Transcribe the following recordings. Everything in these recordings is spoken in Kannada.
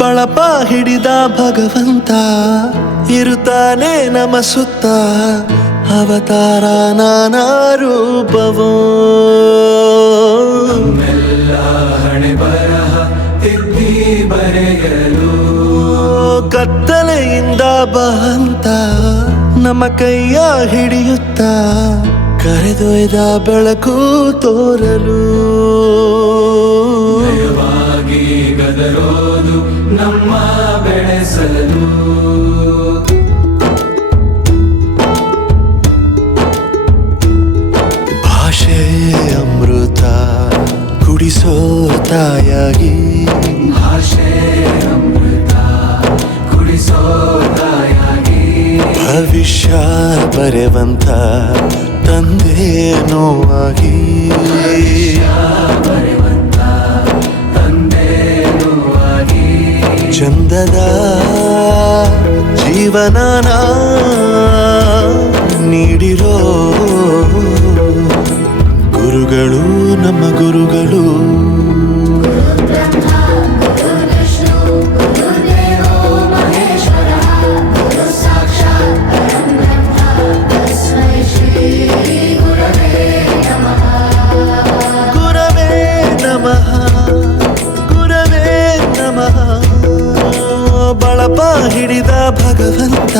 ಬಳಪ ಹಿಡಿದ ಭಗವಂತ ಇರುತ್ತಾನೆ ನಮ ಸುತ್ತ ಅವತಾರ ನಾನಾ ರೂಪವೋ ನಮ್ಮೆಲ್ಲ ಹಣೆ ಬರಹ ತಿದ್ದಿ ಬರೆಯಲು ಕತ್ತಲೆಯಿಂದ ಬಂತ ನಮ್ಮ ಕೈಯ ಹಿಡಿಯುತ್ತ ಕರೆದೊಯ್ದ ಬೆಳಕು ತೋರಲು ನಯವಾಗಿ ಗದರೋದು ನಮ್ಮ ಬೆಳೆಸಲು ಭಾಷೆ ಅಮೃತ ಕುಡಿಸೋ ತಾಯಾಗಿ ಭಾಷೆ ಅಮೃತ ಕುಡಿಸೋ ತಾಯಾಗಿ ಭವಿಷ್ಯ ಬರೆವಂತ ತಂದೇನೋ ಆಗಿ ಬರೆವಂತ ತಂದೇನೂ ಆಗಿ ಚಂದದ ಜೀವನನ ನೀಡಿರೋ ಗುರುಗಳು ನಮ್ಮ ಗುರುಗಳು ಗುರವೇ ನಮಃ ಗುರವೇ ನಮಃ ಬಳಪ ಹಿಡಿದ ಭಗವಂತ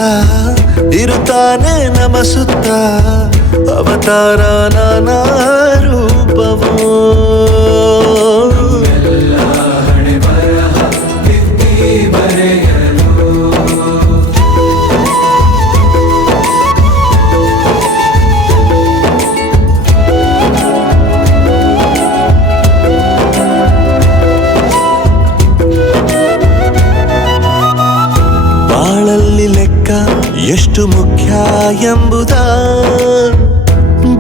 ಇರುತ್ತಾನೆ ನಮ ಸುತ್ತ ಅವತಾರ ನಾನಾ ರೂಪವೋ ಎಲ್ಲ ಹಣೆ ಬರಹ ತಿದ್ದಿ ಬರೆಯಲು ಬಾಳಲ್ಲಿ ಲೆಕ್ಕ ಎಷ್ಟು ಮುಖ್ಯ ಎಂಬುದ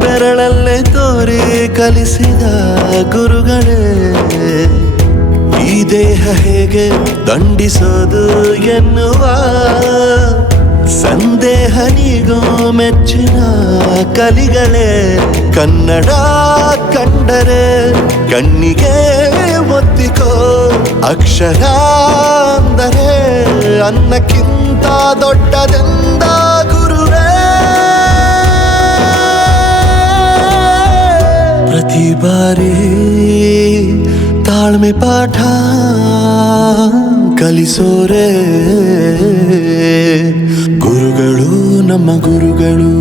ಬೆರಳಲ್ಲೇ ತೋರಿ ಕಲಿಸಿದ ಗುರುಗಳೇ ಈ ದೇಹ ಹೇಗೆ ದಂಡಿಸೋದು ಎನ್ನುವ ಸಂದೇಹ ನೀಗೋ ಮೆಚ್ಚಿನ ಕಲಿಗಳೇ ಕನ್ನಡ ಕಂಡರೆ ಕಣ್ಣಿಗೆ ಒತ್ತಿಕೋ ಅಕ್ಷರ ಅಂದರೆ ಅನ್ನಕ್ಕಿಂತ ದೊಡ್ಡದೆಂದ ಗುರುವೇ ಪ್ರತಿ ಬಾರಿ ತಾಳ್ಮೆ ಪಾಠ ಕಲಿಸೋರೆ ಗುರುಗಳು ನಮ್ಮ ಗುರುಗಳು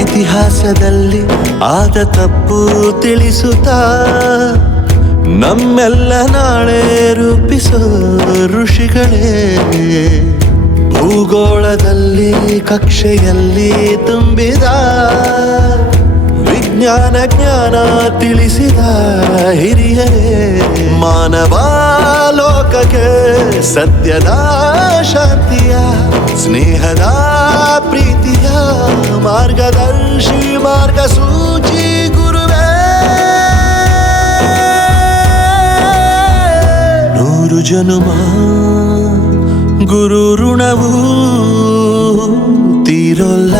ಇತಿಹಾಸದಲ್ಲಿ ಆದ ತಪ್ಪು ತಿಳಿಸುತ್ತಾ ನಮ್ಮೆಲ್ಲ ನಾಳೆ ರೂಪಿಸೋ ಋಷಿಗಳೇ ಭೂಗೋಳದಲ್ಲಿ ಕಕ್ಷೆಯಲ್ಲಿ ತುಂಬಿದ ವಿಜ್ಞಾನ ಜ್ಞಾನ ತಿಳಿಸಿದ ಹಿರಿಯರೇ ಮಾನವ ಲೋಕಕ್ಕೆ ಸತ್ಯದ ಶಾಂತಿಯ ಸ್ನೇಹದ ಪ್ರೀತಿಯ ಮಾರ್ಗದರ್ಶಿ ಮಾರ್ಗಸೂಚಿ ಗುರುವೇ ನೂರು ಜನುಮ ಗುರು ಋಣವು ತೀರೋಲ್ಲ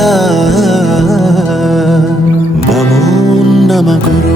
ನಮೋ ನಮ ಗುರು